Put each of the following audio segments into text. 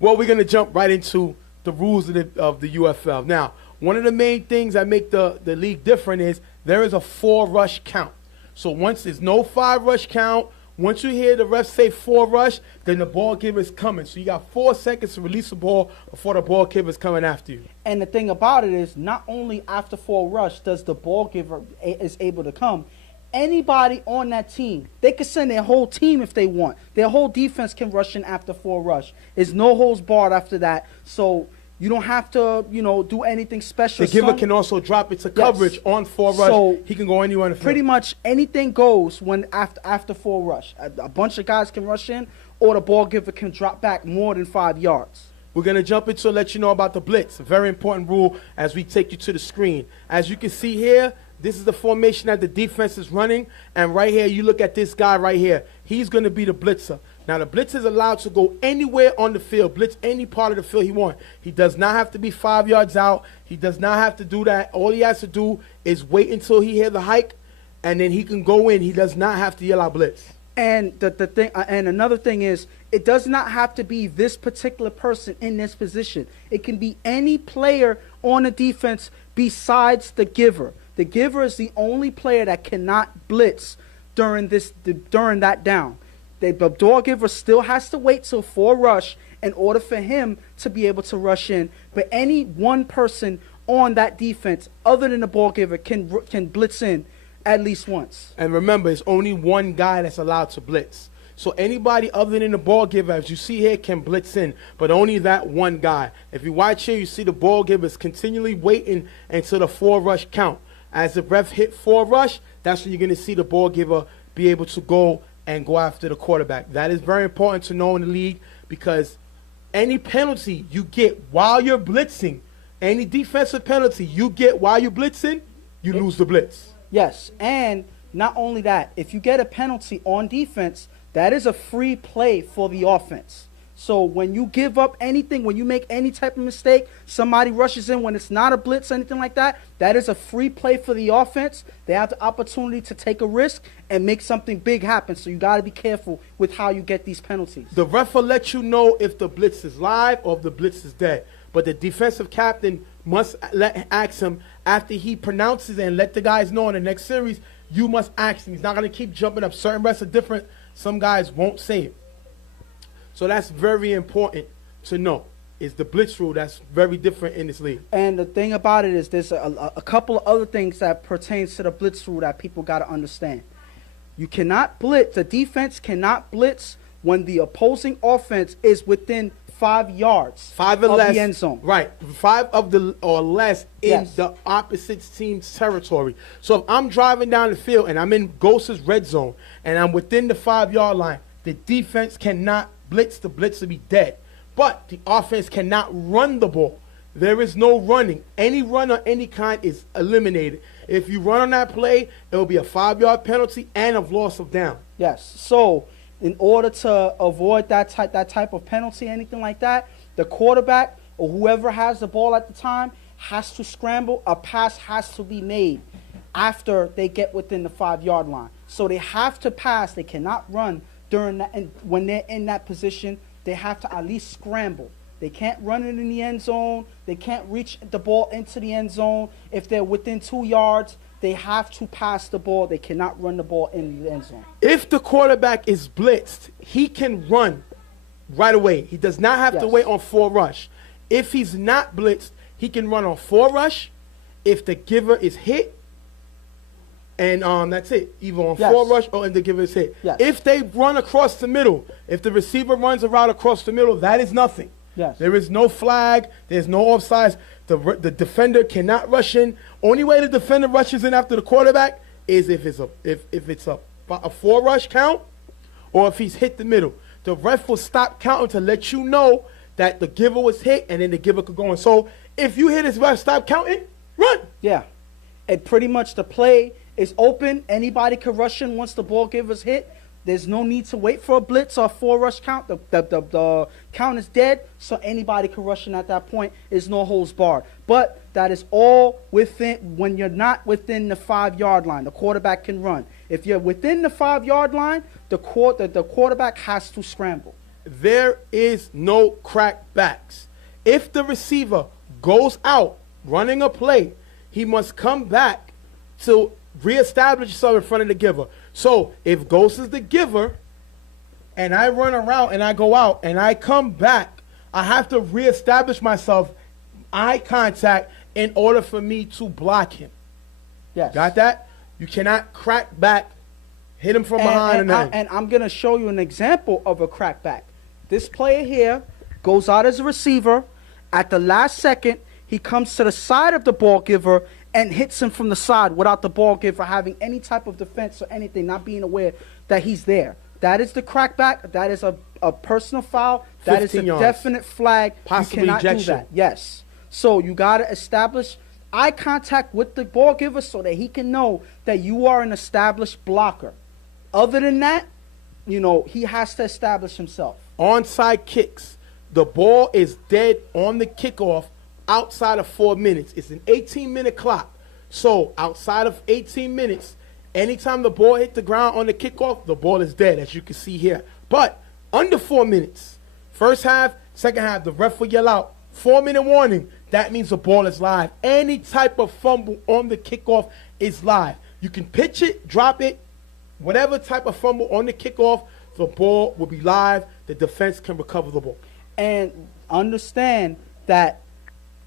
Well, we're going to jump right into the rules of the UFL. Now, one of the main things that make the league different is there is a 4-rush count. So once there's no 5-rush count, once you hear the ref say 4 rush, then the ball giver is coming. So you got 4 seconds to release the ball before the ball giver is coming after you. And the thing about it is, not only after 4 rush does the ball giver is able to come, anybody on that team, they can send their whole team if they want. Their whole defense can rush in after 4 rush. There's no holds barred after that. So you don't have to, do anything special. The giver can also drop it to coverage on 4 rush. So he can go anywhere in the field. Pretty much anything goes when after 4 rush. A bunch of guys can rush in, or the ball giver can drop back more than 5 yards. We're going to jump into let you know about the blitz. A very important rule as we take you to the screen. As you can see here, this is the formation that the defense is running. And right here, you look at this guy right here. He's going to be the blitzer. Now, the blitzer is allowed to go anywhere on the field, blitz any part of the field he wants. He does not have to be 5 yards out. He does not have to do that. All he has to do is wait until he hears the hike, and then he can go in. He does not have to yell out blitz. And the thing, and another thing is, it does not have to be this particular person in this position. It can be any player on the defense besides the giver. The giver is the only player that cannot blitz during that down. The ball giver still has to wait till 4 rush in order for him to be able to rush in. But any one person on that defense, other than the ball giver, can blitz in at least once. And remember, it's only one guy that's allowed to blitz. So anybody other than the ball giver, as you see here, can blitz in, but only that one guy. If you watch here, you see the ball giver is continually waiting until the 4 rush count. As the ref hit 4 rush, that's when you're going to see the ball giver be able to go after the quarterback. That is very important to know in the league, because any penalty you get while you're blitzing, any defensive penalty you get while you're blitzing, you lose the blitz. Yes, and not only that, if you get a penalty on defense, that is a free play for the offense. So when you give up anything, when you make any type of mistake, somebody rushes in when it's not a blitz, anything like that, that is a free play for the offense. They have the opportunity to take a risk and make something big happen. So you got to be careful with how you get these penalties. The ref will let you know if the blitz is live or if the blitz is dead. But the defensive captain must ask him after he pronounces it and let the guys know in the next series, you must ask him. He's not going to keep jumping up. Certain refs are different. Some guys won't say it. So that's very important to know, is the blitz rule. That's very different in this league. And the thing about it is there's a couple of other things that pertains to the blitz rule that people got to understand. You cannot blitz. The defense cannot blitz when the opposing offense is within 5 yards 5 or of less, the end zone. Right, 5 or less in the opposite team's territory. So if I'm driving down the field and I'm in Ghost's red zone and I'm within the 5-yard line, the defense cannot blitz. The blitz will be dead. But the offense cannot run the ball. There is no running. Any run of any kind is eliminated. If you run on that play, it will be a 5-yard penalty and a loss of down. Yes. So in order to avoid that type of penalty, anything like that, the quarterback or whoever has the ball at the time has to scramble. A pass has to be made after they get within the 5-yard line. So they have to pass. They cannot run during that. And when they're in that position, they have to at least scramble. They can't run it in the end zone. They can't reach the ball into the end zone. If they're within 2 yards, they have to pass the ball. They cannot run the ball in the end zone. If the quarterback is blitzed, he can run right away. He does not have to wait on 4 rush. If he's not blitzed, he can run on 4 rush. If the giver is hit, and that's it. Either on 4 rush or if the giver is hit. Yes. If they run across the middle, if the receiver runs a route across the middle, that is nothing. Yes. There is no flag. There's no offsides. The defender cannot rush in. Only way the defender rushes in after the quarterback is if it's a 4 rush count or if he's hit the middle. The ref will stop counting to let you know that the giver was hit, and then the giver could go in. So if you hit his ref, stop counting, run. Yeah. And pretty much the play is open. Anybody can rush in once the ball giver's hit. There's no need to wait for a blitz or a 4 rush count. The count is dead, so anybody can rush in at that point. There's no holds barred. But that is all within, when you're not within the 5-yard line. The quarterback can run. If you're within the 5-yard line, the quarterback has to scramble. there is no crackbacks. If the receiver goes out running a play, he must come back to reestablish himself in front of the giver. So if Ghost is the giver and I run around and I go out and I come back, I have to reestablish myself, eye contact, in order for me to block him. Yes. Got that? You cannot crack back, hit him from behind. And I'm going to show you an example of a crackback. This player here goes out as a receiver. At the last second, he comes to the side of the ball giver and hits him from the side without the ball giver having any type of defense or anything, not being aware that he's there. That is the crackback. That is a personal foul. That is a yards. definite flag. Possibly you cannot ejection. do that. Yes. So you got to establish eye contact with the ball giver so that he can know that you are an established blocker. Other than that, he has to establish himself. Onside kicks. The ball is dead on the kickoff outside of 4 minutes. It's an 18-minute clock. So outside of 18 minutes, anytime the ball hit the ground on the kickoff, the ball is dead, as you can see here. But under 4 minutes, first half, second half, the ref will yell out, 4-minute warning. That means the ball is live. Any type of fumble on the kickoff is live. You can pitch it, drop it, whatever type of fumble on the kickoff, the ball will be live. The defense can recover the ball. And understand that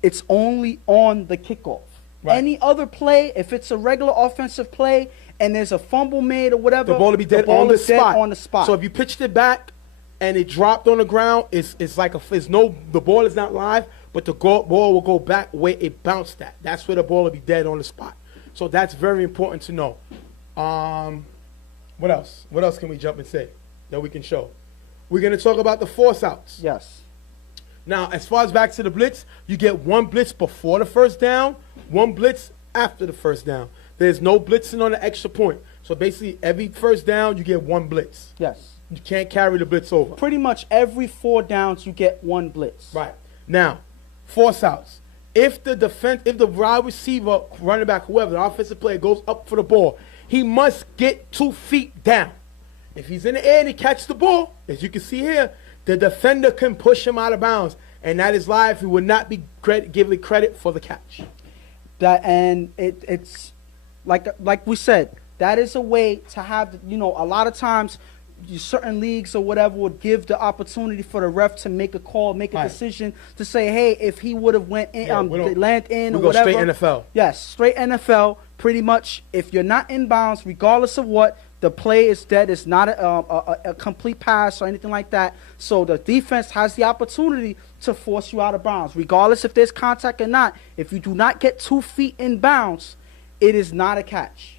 it's only on the kickoff. Right. Any other play, if it's a regular offensive play and there's a fumble made or whatever, The ball will be dead on the spot. on the spot. So if you pitched it back and it dropped on the ground, the ball is not live, but the ball will go back where it bounced at. That's where the ball will be dead on the spot. So that's very important to know. What else? What else can we jump and say that we can show? We're going to talk about the force outs. Yes. Now, as far as back to the blitz, you get one blitz before the first down, one blitz after the first down. There's no blitzing on the extra point. So basically, every first down, you get one blitz. Yes. You can't carry the blitz over. Pretty much every 4 downs, you get one blitz. Right. Now, force outs. If the wide receiver, running back, whoever, the offensive player goes up for the ball, he must get 2 feet down. If he's in the air and he catches the ball, as you can see here, the defender can push him out of bounds, and that is live. He would not be given credit for the catch. It's like we said, that is a way to have, a lot of times certain leagues or whatever would give the opportunity for the ref to make a call, make a Right. decision to say, hey, if he would have went in, landed in we or go whatever. straight NFL. Yes, straight NFL. Pretty much, if you're not in bounds, regardless of what, the play is dead. It's not a complete pass or anything like that. So the defense has the opportunity to force you out of bounds, regardless if there's contact or not. If you do not get 2 feet in bounds, it is not a catch.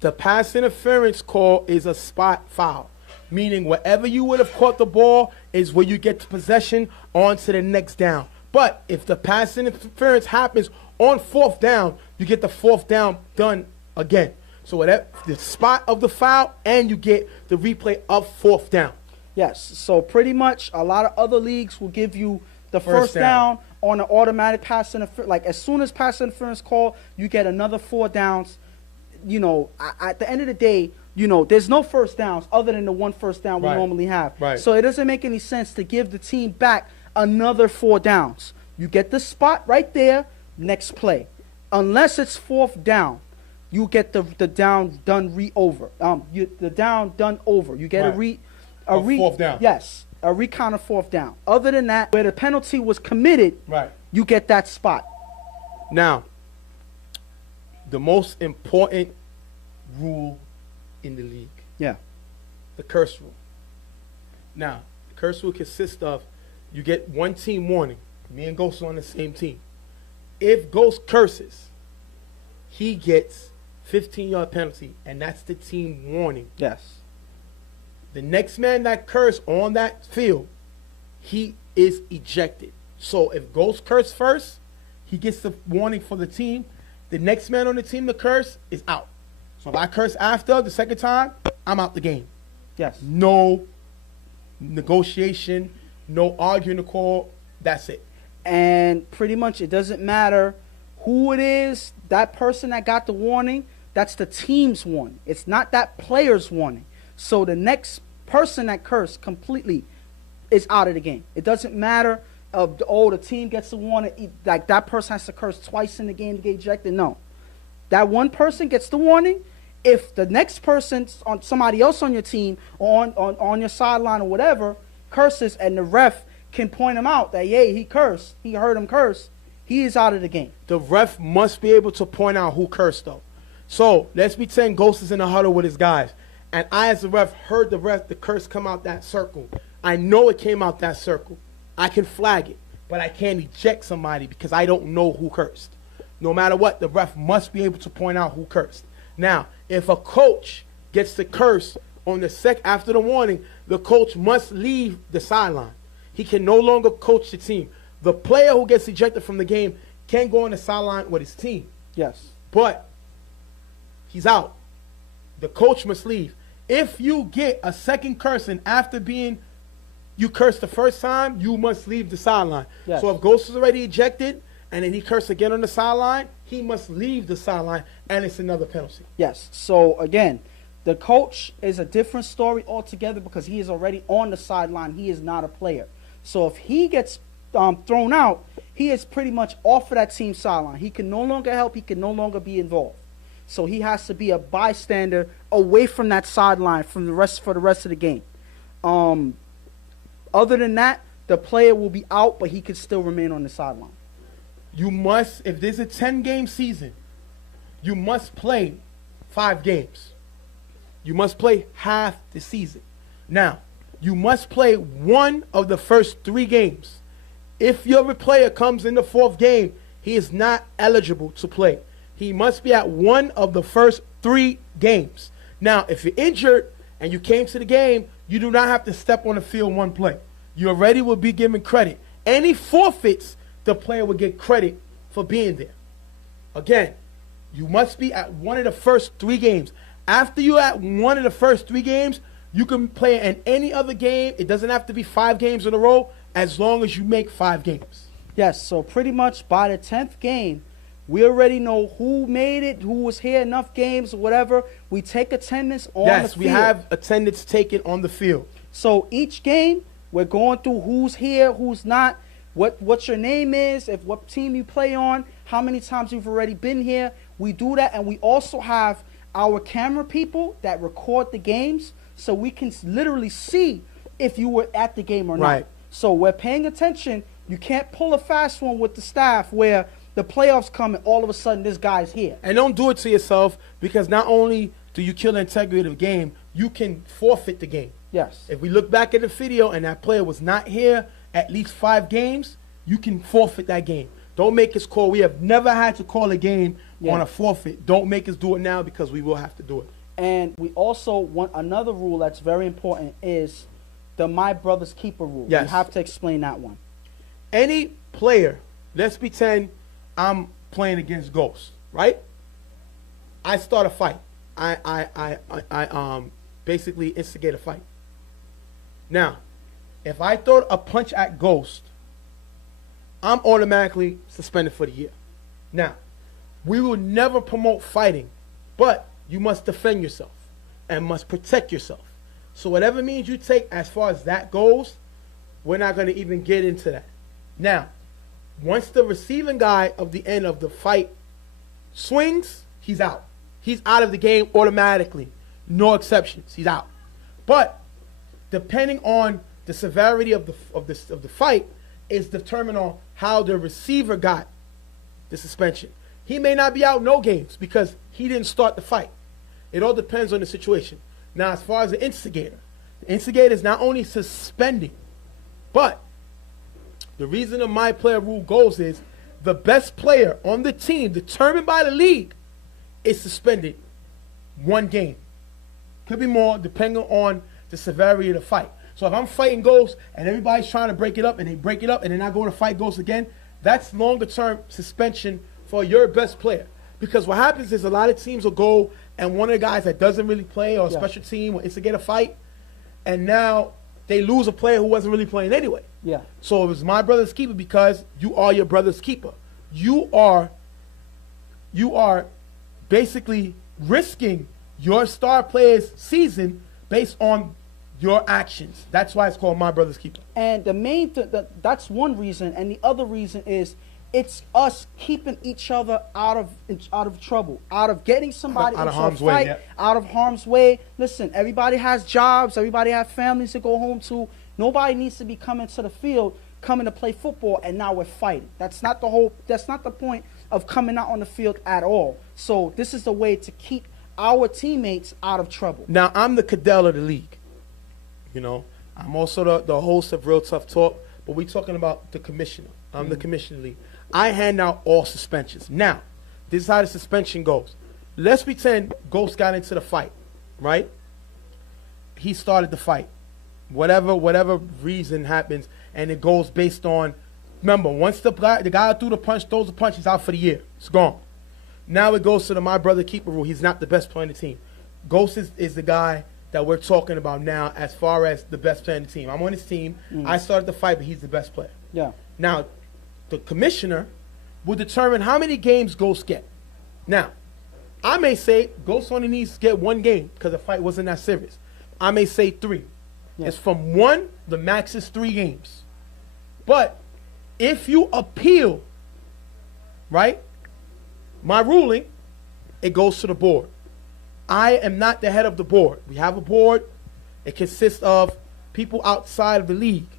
The pass interference call is a spot foul, meaning wherever you would have caught the ball is where you get the possession on to the next down. But if the pass interference happens on 4th down, you get the 4th down done again. So whatever the spot of the foul, and you get the replay of 4th down. Yes, so pretty much a lot of other leagues will give you the first down on an automatic pass interference. Like as soon as pass interference call, you get another 4 downs. At the end of the day, there's no first downs other than the 1 first down we Right. normally have. Right. So it doesn't make any sense to give the team back another 4 downs. You get the spot right there, next play. Unless it's 4th down, you get the down done over. The down done over. You get Right. a 4th down. Yes, a recount of 4th down. Other than that, where the penalty was committed, Right. you get that spot. Now, the most important rule in the league, Yeah. the curse rule. Now, the curse rule consists of you get 1 team warning. Me and Ghost are on the same team. If Ghost curses, he gets 15-yard penalty, and that's the team warning. Yes. The next man that cursed on that field, he is ejected. So if Ghost cursed first, he gets the warning for the team. The next man on the team to curse is out. So if I curse after the second time, I'm out the game. Yes. No negotiation, no arguing the call. That's it. And pretty much it doesn't matter who it is, that person that got the warning, that's the team's warning. It's not that player's warning. So the next person that cursed completely is out of the game. It doesn't matter the team gets a warning, like that person has to curse twice in the game to get ejected. No. That one person gets the warning. If the next person, on somebody else on your team or on your sideline or whatever, curses and the ref can point him out that, yeah, he cursed, he heard him curse, he is out of the game. The ref must be able to point out who cursed, though. So let's pretend Ghost is in the huddle with his guys, and I, as the ref, heard the curse come out that circle. I know it came out that circle. I can flag it, but I can't eject somebody because I don't know who cursed. No matter what, the ref must be able to point out who cursed. Now, if a coach gets the curse on the after the warning, the coach must leave the sideline. He can no longer coach the team. The player who gets ejected from the game can go on the sideline with his team. Yes. But he's out. The coach must leave. If you get a second cursing after you cursed the first time, you must leave the sideline. Yes. So if Ghost is already ejected and then he cursed again on the sideline, he must leave the sideline, and it's another penalty. Yes. So again, the coach is a different story altogether because he is already on the sideline. He is not a player. So if he gets thrown out, he is pretty much off of that team sideline. He can no longer help. He can no longer be involved. So he has to be a bystander away from that sideline for the rest of the game. Other than that, the player will be out, but he can still remain on the sideline. You must, if there's a 10-game season, you must play 5 games. You must play half the season. Now, you must play one of the first 3 games. If your player comes in the 4th game, he is not eligible to play. He must be at one of the first 3 games. Now, if you're injured and you came to the game, you do not have to step on the field one play. You already will be given credit. Any forfeits, the player will get credit for being there. Again, you must be at one of the first 3 games. After you're at one of the first 3 games, you can play in any other game. It doesn't have to be 5 games in a row as long as you make 5 games. Yes, so pretty much by the 10th game, we already know who made it, who was here, enough games, whatever. We take attendance on the field. Yes, we have attendance taken on the field. So each game, we're going through who's here, who's not, what your name is, what team you play on, how many times you've already been here. We do that, and we also have our camera people that record the games so we can literally see if you were at the game or not. Right. So we're paying attention. You can't pull a fast one with the staff where the playoffs come and all of a sudden this guy's here. And don't do it to yourself, because not only do you kill the integrity of the game, you can forfeit the game. Yes. If we look back at the video and that player was not here at least 5 games, you can forfeit that game. Don't make us call. We have never had to call a game on a forfeit. Don't make us do it now, because we will have to do it. And we also want another rule that's very important is the my brother's keeper rule. Yes. You have to explain that one. Any player, let's pretend I'm playing against Ghost, right? I start a fight. I basically instigate a fight. Now, if I throw a punch at Ghost, I'm automatically suspended for the year. Now, we will never promote fighting, but you must defend yourself and must protect yourself. So whatever means you take as far as that goes, we're not going to even get into that. Now, once the receiving guy of the end of the fight swings, he's out. He's out of the game automatically. No exceptions. He's out. But depending on the severity of the fight is determined on how the receiver got the suspension. He may not be out no games because he didn't start the fight. It all depends on the situation. Now, as far as the instigator is not only suspending, but the reason the my player rule goes is the best player on the team determined by the league is suspended 1 game. Could be more depending on the severity of the fight. So if I'm fighting Ghost and everybody's trying to break it up and they break it up and then I go to fight Ghost again, that's longer term suspension for your best player. Because what happens is a lot of teams will go and one of the guys that doesn't really play or a special team will instigate a fight, and now they lose a player who wasn't really playing anyway. Yeah. So it was my brother's keeper because you are your brother's keeper. You are basically risking your star player's season based on your actions. That's why it's called My Brother's Keeper. And the main that's one reason, and the other reason is it's us keeping each other out of trouble, out of getting somebody out of into harm's a way, fight, yeah. out of harm's way. Listen, everybody has jobs, everybody has families to go home to. Nobody needs to be coming to the field, coming to play football, and now we're fighting. That's not the point of coming out on the field at all. So this is the way to keep our teammates out of trouble. Now, I'm the Cadell of the league. You know, I'm also the host of Real Tough Talk, but we're talking about the commissioner. I'm the commissioner of the league. I hand out all suspensions. Now, this is how the suspension goes. Let's pretend Ghost got into the fight, right? He started the fight. Whatever reason happens, and it goes based on, remember, once the guy threw the punch, throws the punch, he's out for the year. It's gone. Now it goes to the My Brother Keeper rule. He's not the best player on the team. Ghost is the guy that we're talking about now as far as the best player on the team. I'm on his team. I started the fight, but he's the best player. Yeah. Now, the commissioner will determine how many games Ghost get. Now, I may say Ghost only needs to get 1 game because the fight wasn't that serious. I may say 3. Yeah. It's from 1, the max is 3 games. But if you appeal, right, my ruling, it goes to the board. I am not the head of the board. We have a board. It consists of people outside of the league.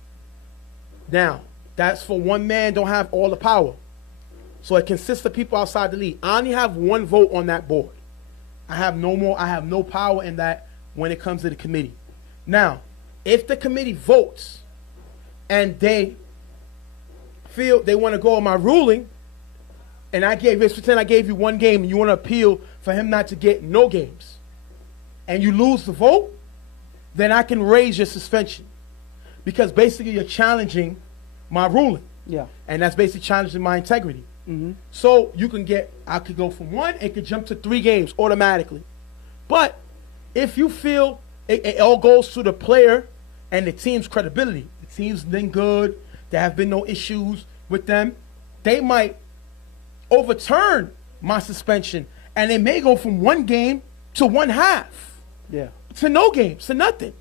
Now, that's for one man, don't have all the power. So it consists of people outside the league. I only have 1 vote on that board. I have no power in that when it comes to the committee. Now, if the committee votes and they feel they want to go on my ruling, and let's pretend I gave you 1 game and you want to appeal for him not to get no games, and you lose the vote, then I can raise your suspension. Because basically you're challenging my ruling. Yeah. And that's basically challenging my integrity. So I could go from 1, it could jump to 3 games automatically. But if you feel it all goes to the player and the team's credibility, the team's been good, there have been no issues with them, they might overturn my suspension, and it may go from 1 game to 1/2. Yeah. To no games, to nothing.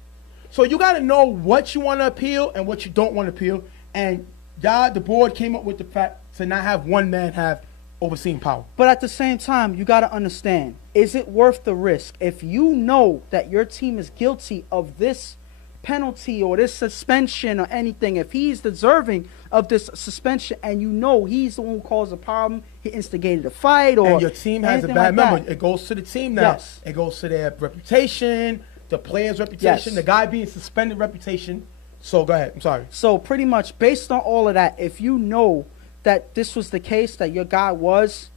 So you got to know what you want to appeal and what you don't want to appeal. And the board came up with the fact to not have 1 man have overseeing power. But at the same time, you got to understand, is it worth the risk? If you know that your team is guilty of this penalty or this suspension or anything, if he's deserving of this suspension and you know he's the one who caused the problem, he instigated a fight, or and your team has a bad member, it goes to the team now. Yes. It goes to their reputation, the player's reputation, the guy being suspended reputation. So go ahead. I'm sorry. So pretty much based on all of that, if you know that this was the case, that your guy was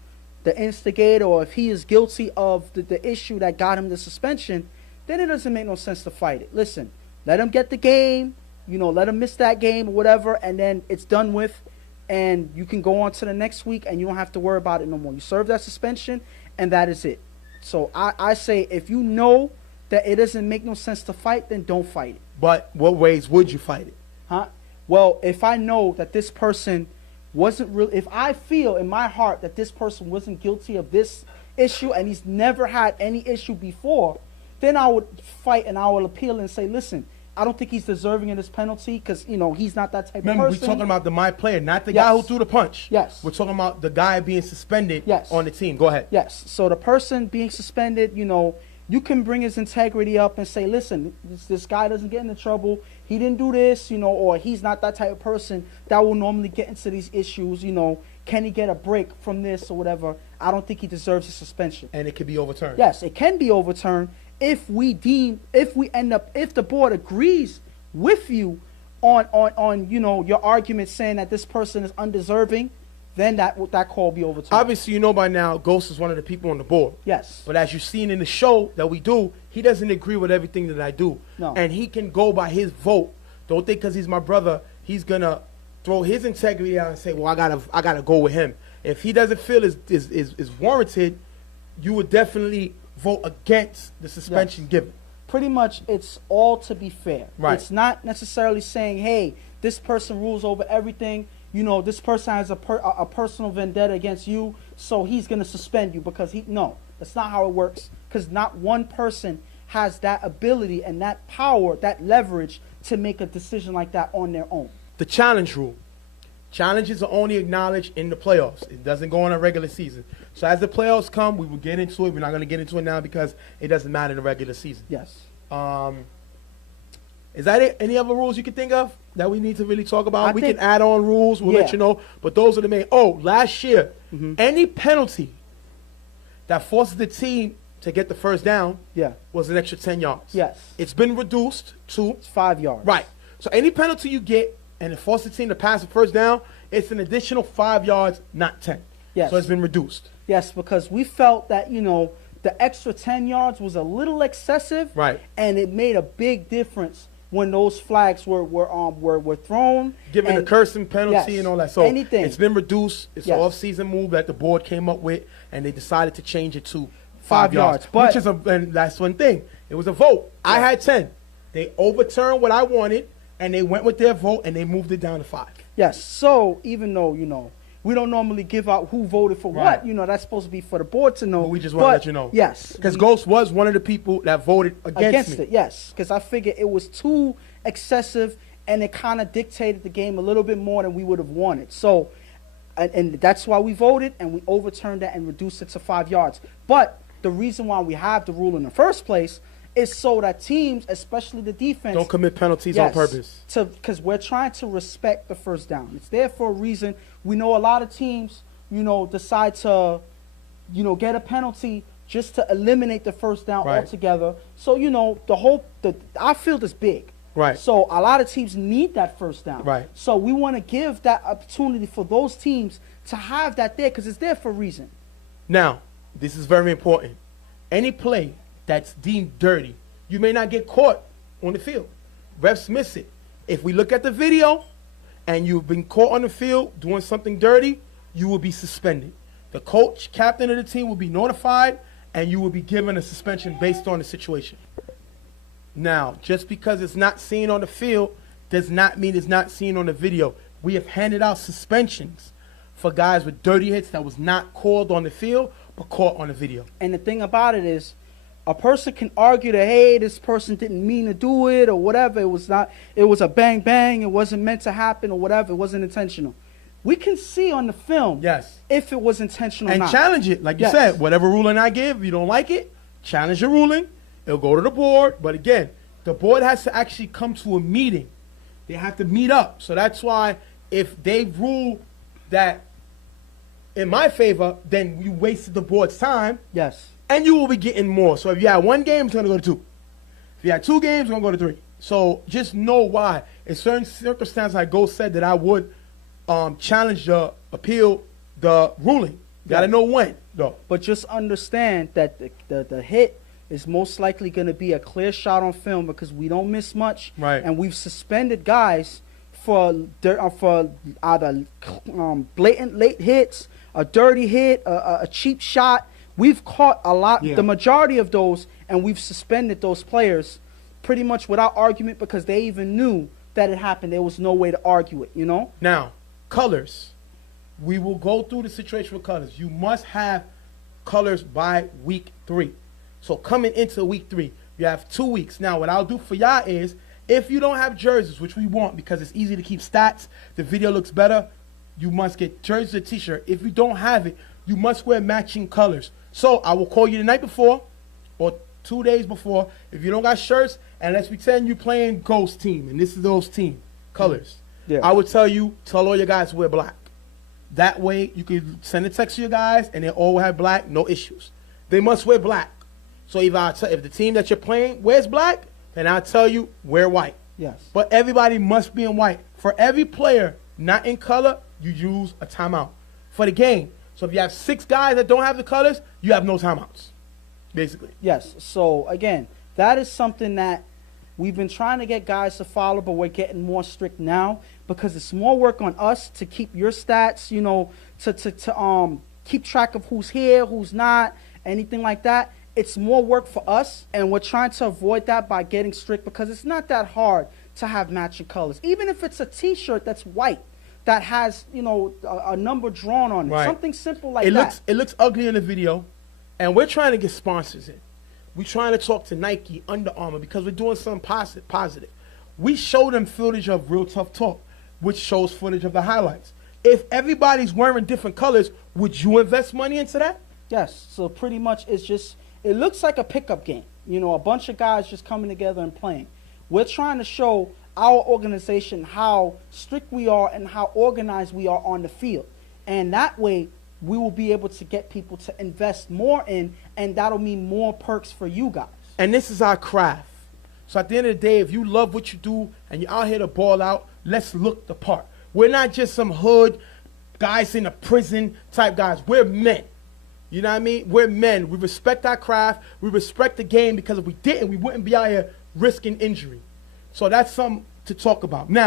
the instigator, or if he is guilty of the issue that got him the suspension, then it doesn't make no sense to fight it. Listen, let him get the game, let him miss that game or whatever, and then it's done with, and you can go on to the next week, and you don't have to worry about it no more. You serve that suspension, and that is it. So I say, if you know that it doesn't make no sense to fight, then don't fight it. But what ways would you fight it? Well, if I know that this person wasn't really, if I feel in my heart that this person wasn't guilty of this issue and he's never had any issue before, then I would fight and I will appeal and say, listen, I don't think he's deserving of this penalty because, he's not that type of person. Remember, we're talking about the my player, not the guy who threw the punch. Yes. We're talking about the guy being suspended on the team. Go ahead. Yes. So the person being suspended, you can bring his integrity up and say, listen, this guy doesn't get into trouble. He didn't do this, or he's not that type of person that will normally get into these issues. Can he get a break from this or whatever? I don't think he deserves a suspension. And it could be overturned. Yes, it can be overturned if the board agrees with you on your argument saying that this person is undeserving. Then that call will be overturned. Obviously, by now, Ghost is one of the people on the board. Yes. But as you've seen in the show that we do, he doesn't agree with everything that I do. No. And he can go by his vote. Don't think because he's my brother, he's going to throw his integrity out and say, well, I gotta go with him. If he doesn't feel is warranted, you would definitely vote against the suspension given. Pretty much, it's all to be fair. Right. It's not necessarily saying, hey, this person rules over everything. This person has a personal vendetta against you, so he's going to suspend you because no, that's not how it works. Because not one person has that ability and that power, that leverage to make a decision like that on their own. The challenge rule. Challenges are only acknowledged in the playoffs. It doesn't go on a regular season. So as the playoffs come, we will get into it. We're not going to get into it now because it doesn't matter in the regular season. Yes. Is that it? Any other rules you can think of that we need to really talk about? We think, can add on rules. We'll let you know. But those are the main. Oh, last year, any penalty that forces the team to get the first down was an extra 10 yards. Yes. It's been reduced to it's 5 yards. Right. So any penalty you get and it forces the team to pass the first down, it's an additional 5 yards, not 10. Yes. So it's been reduced. Yes, because we felt that, the extra 10 yards was a little excessive. Right. And it made a big difference when those flags were thrown. Given the cursing penalty and all that. So anything. It's been reduced. It's an off-season move that the board came up with, and they decided to change it to 5 yards. But and that's one thing. It was a vote. I had 10. They overturned what I wanted, and they went with their vote, and they moved it down to 5. Yes. So even though, we don't normally give out who voted for what, that's supposed to be for the board to know. But we just want to let you know. Yes. Because Ghost was one of the people that voted against me. it. Yes. Because I figured it was too excessive, and it kind of dictated the game a little bit more than we would have wanted. So, and that's why we voted, and we overturned that and reduced it to 5 yards. But the reason why we have the rule in the first place is so that teams, especially the defense, don't commit penalties on purpose. Because we're trying to respect the first down. It's there for a reason. We know a lot of teams, decide to, get a penalty just to eliminate the first down altogether. So, our field is big. Right. So a lot of teams need that first down. Right. So we want to give that opportunity for those teams to have that there because it's there for a reason. Now, this is very important. Any play that's deemed dirty, you may not get caught on the field. Refs miss it. If we look at the video and you've been caught on the field doing something dirty, you will be suspended. The coach, captain of the team will be notified, and you will be given a suspension based on the situation. Now, just because it's not seen on the field does not mean it's not seen on the video. We have handed out suspensions for guys with dirty hits that was not called on the field but caught on the video. And the thing about it is, a person can argue that, hey, this person didn't mean to do it or whatever. It was a bang bang. It wasn't meant to happen or whatever. It wasn't intentional. We can see on the film if it was intentional or not. And challenge it. Like you said, whatever ruling I give, if you don't like it, challenge the ruling. It'll go to the board. But again, the board has to actually come to a meeting. They have to meet up. So that's why if they rule that in my favor, then you wasted the board's time. Yes. And you will be getting more. So if you had one game, it's going to go to 2. If you had 2 games, it's going to go to 3. So just know why. In certain circumstances, like Ghost said, that I would challenge the appeal, the ruling. You got to know when, though. But just understand that the hit is most likely going to be a clear shot on film because we don't miss much. Right. And we've suspended guys for either blatant late hits, a dirty hit, a cheap shot. We've caught a lot, the majority of those, and we've suspended those players pretty much without argument because they even knew that it happened. There was no way to argue it, Now, colors. We will go through the situation with colors. You must have colors by week 3. So coming into week 3, you have 2 weeks. Now, what I'll do for y'all is, if you don't have jerseys, which we want because it's easy to keep stats, the video looks better, you must get jerseys or t-shirt. If you don't have it, you must wear matching colors. So I will call you the night before or 2 days before. If you don't got shirts, and let's pretend you're playing Ghost team, and this is those team colors. Yeah. I would tell all your guys to wear black. That way you can send a text to your guys, and they all will have black, no issues. They must wear black. So if the team that you're playing wears black, then I'll tell you wear white. Yes. But everybody must be in white. For every player not in color, you use a timeout for the game. So if you have 6 guys that don't have the colors, you have no timeouts, basically. Yes. So, again, that is something that we've been trying to get guys to follow, but we're getting more strict now because it's more work on us to keep your stats, to keep track of who's here, who's not, anything like that. It's more work for us, and we're trying to avoid that by getting strict because it's not that hard to have matching colors. Even if it's a T-shirt that's white, that has, a number drawn on it. Right. Something simple like that. It looks ugly in the video, and we're trying to get sponsors in. we trying to talk to Nike, Under Armour, because we're doing something positive. We show them footage of Real Tough Talk, which shows footage of the highlights. If everybody's wearing different colors, would you invest money into that? Yes. So pretty much it's just, it looks like a pickup game. You know, a bunch of guys just coming together and playing. We're trying to show our organization how strict we are and how organized we are on the field. And that way, we will be able to get people to invest more in, and that'll mean more perks for you guys. And this is our craft. So at the end of the day, if you love what you do and you're out here to ball out, let's look the part. We're not just some hood guys in a prison type guys. We're men. You know what I mean? We're men. We respect our craft. We respect the game, because if we didn't, we wouldn't be out here risking injury. So that's something to talk about. Now,